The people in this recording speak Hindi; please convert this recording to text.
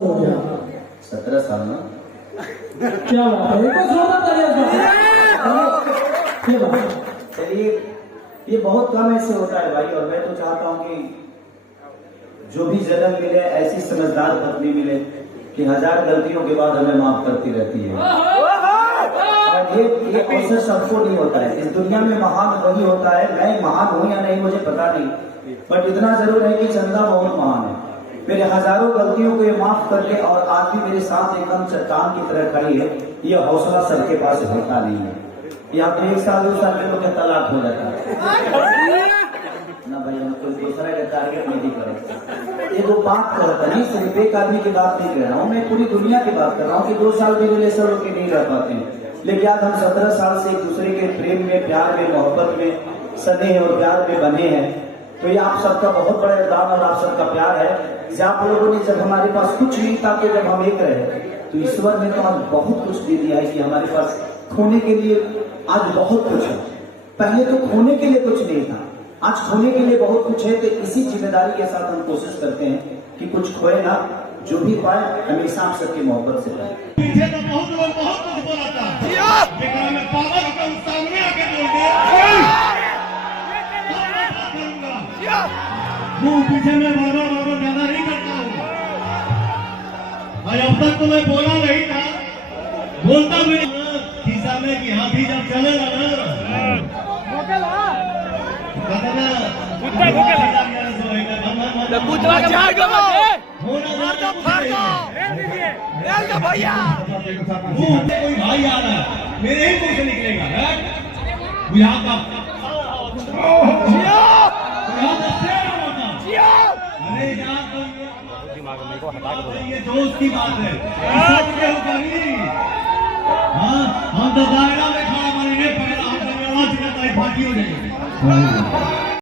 हो गया 17 साल ना। क्या बात है, कोई जोरदार तालियां बजाओ। चलिए, ये बहुत कम ऐसे होता है भाई, और मैं तो चाहता हूँ कि जो भी जन्म मिले ऐसी समझदार पत्नी मिले कि 1000 गलतियों के बाद हमें माफ करती रहती है। और ये अवसर सबको नहीं होता है। इस दुनिया में महान वही होता है, मैं महान हूँ या नहीं मुझे पता नहीं, बट इतना जरूर है कि चंदा बहुत महान है। मेरे हजारों गलतियों को ये माफ करके और आज भी मेरे साथ एकदम चट्टान की तरह खड़ी है, ये हौसला सबके पास होता नहीं है। यहाँ पे 1 साल 2 साल में लोग तलाक हो जाता है ना भाई, हम कोई दूसरा का टारगेट नहीं करें। ये तो बात करता नहीं, सिर्फ एक आदमी की बात नहीं कर रहा हूँ, मैं पूरी दुनिया की बात कर रहा हूँ कि 2 साल भी रिलेशन होकर नहीं रह पाते हैं, लेकिन आज हम 17 साल से एक दूसरे के प्रेम में, प्यार में, मोहब्बत में, स्नेह और प्यार में बने हैं। तो ये आप सबका बहुत बड़ा योगदान और आप सबका प्यार है। आप लोगों ने जब हमारे पास कुछ नहीं था कि जब हम एक रहे, तो ईश्वर ने तो आज बहुत कुछ दे दिया है कि हमारे पास खोने के लिए आज बहुत कुछ है। पहले तो खोने के लिए कुछ नहीं था, आज खोने के लिए बहुत कुछ है। तो इसी जिम्मेदारी के साथ हम कोशिश करते हैं कि कुछ खोए ना, जो भी पाए हमेशा आप सबकी मोहब्बत से पाए। पीछे तो बहुत लोग बहुत कुछ बोला था, लेकिन मैं पावर का सामने आके बोल दिया मुंह पीछे में बाबा बाबा ज्यादा नहीं करता हूँ। और अब तक तो मैं बोला नहीं था, बोलता भी खिसा में कि हाथी जब चलेगा भैया कोई भाई आ रहा है, मेरे ही मुंह से निकलेगा ये दोस्त की बात है। हाँ, हम तो दायरा में खड़ा मारेंगे, पहला हम पार्टी हो जाएंगे।